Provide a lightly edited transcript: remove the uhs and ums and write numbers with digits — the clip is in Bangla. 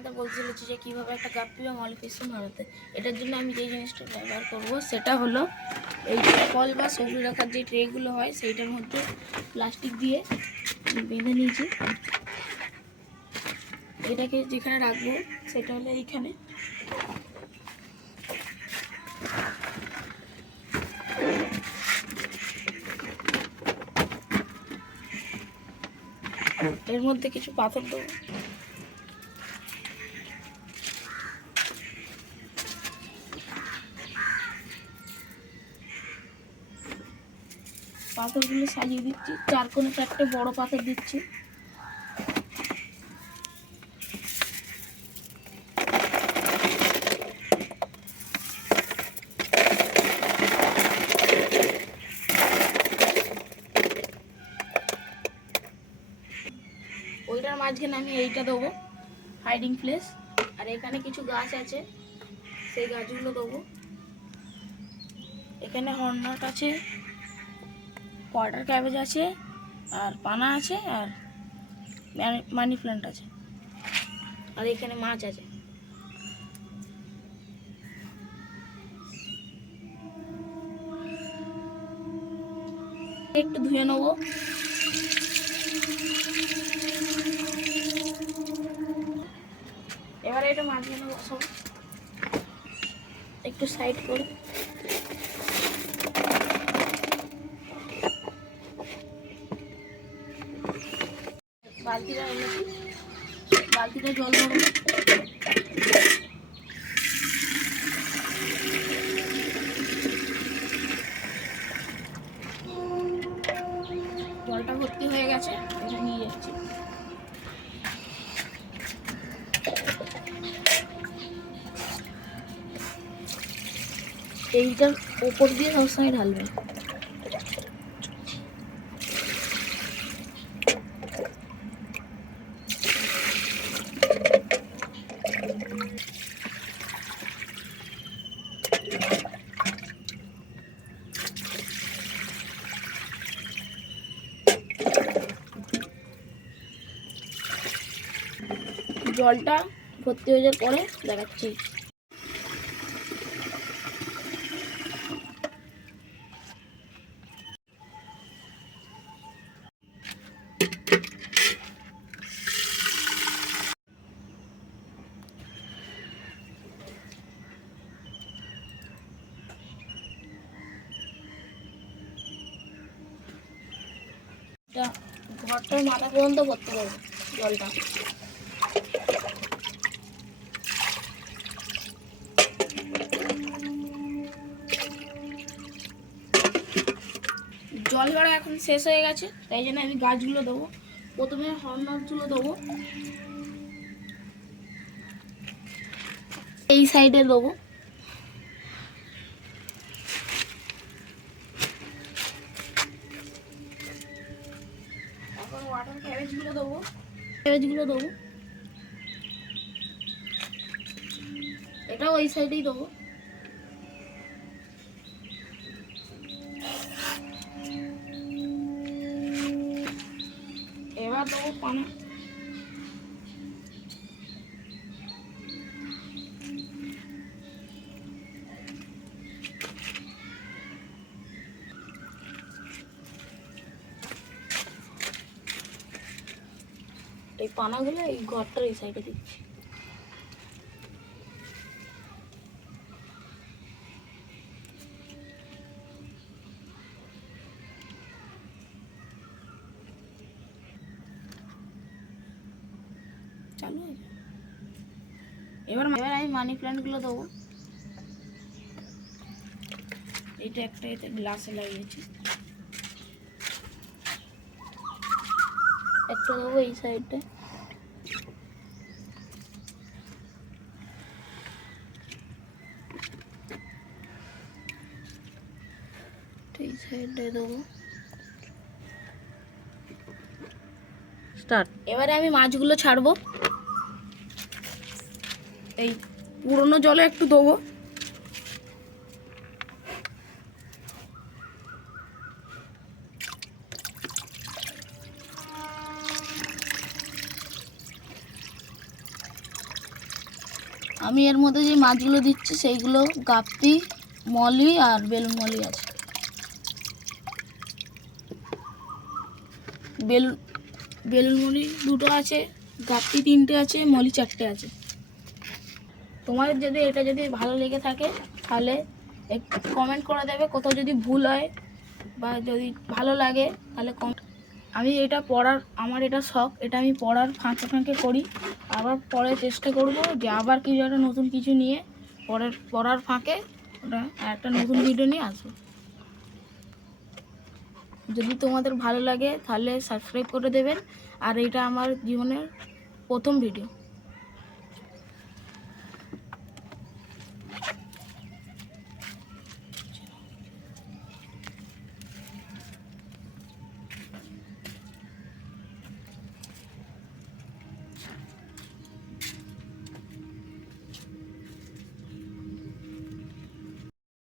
আপনাদের বলতে চলেছি যে কীভাবে একটা গাপ্পি বা মলিফিশন বানাতে। এটার জন্য আমি যে জিনিসটা ব্যবহার করব সেটা হলো এই ফল বা সবজি রাখার যে ট্রেগুলো হয় সেইটার মধ্যে প্লাস্টিক দিয়ে বেঁধে নিয়েছি। এটাকে যেখানে রাখবো সেটা হলো এইখানে। এর মধ্যে কিছু পাথর দেবো। পাথরগুলো সাজিয়ে দিচ্ছি, 4 কোণে 4টে বড় পাথর দিচ্ছি। ওইটার মাঝখানে আমি এইটা দেবো হাইডিং প্লেস। আর এখানে কিছু গাছ আছে, সেই গাছগুলো দেবো। এখানে হর্নট আছে, কোয়ার্টার ক্যাবেজ আছে, আর পানা আছে, আর মানি প্ল্যান্ট আছে, আর এখানে মাছ আছে। একটু ধুয়ে নেবো। এবারে এটা মাখিয়ে নেবো সব, একটু সাইড করে। বালতিটা এনেছি, বালতিটা জল ভরবো। জলটা ভর্তি হয়ে গেছে, এটা নিয়ে যাচ্ছি। এইটার ওপর দিয়ে সবসময় ঢালবে। জলটা ভর্তি হয়ে যাওয়ার পরে দেখাচ্ছি। ঘরটার মাথা পর্যন্ত ভর্তি করবো জলটা। জল ভরা এখন শেষ হয়ে গেছে, তাই জন্য আমি গাছগুলো দেবো। প্রথমে হর্নগুলো দেবো, এই সাইডে দেবো। এখন ওয়াটার ক্যাবেজগুলো দেবো, ক্যাবেজগুলো দেবো। এটাও এই সাইডেই দেবো। এবার দেবো পানা। এই পানাগুলো এই ঘরটার এই সাইডে দিচ্ছি। চালু হয়েছে। এবার আমি মানি প্ল্যান্টগুলো দেবো। এইটা একটা এতে গ্লাসে লাগিয়েছি, একটা দেবো এই সাইডে। এই সাইডে দেবো। স্টার্ট। এবারে আমি মাছগুলো ছাড়বো। এই পুরনো জলে একটু দেবো। আমি এর মধ্যে যে মাছগুলো দিচ্ছি সেইগুলো গাপ্পি, মলি আর বেলুন মলি আছে। বেলুন মলি 2টো আছে, গাপ্পি 3টে আছে, মলি 4টে আছে। তোমাদের যদি ভালো লেগে থাকে তাহলে কমেন্ট করে দেবে, কোথাও যদি ভুল হয় বা যদি ভালো লাগে তাহলে আমি এটা আমার এটা শখ, এটা আমি পড়ার ফাঁকে ফাঁকে করি। আবার পরে চেষ্টা করব যে আবার কিছু একটা নতুন কিছু নিয়ে পড়ার ফাঁকে ওটা একটা নতুন ভিডিও নিয়ে আসবো। যদি তোমাদের ভালো লাগে তাহলে সাবস্ক্রাইব করে দেবেন। আর এটা আমার জীবনের প্রথম ভিডিও।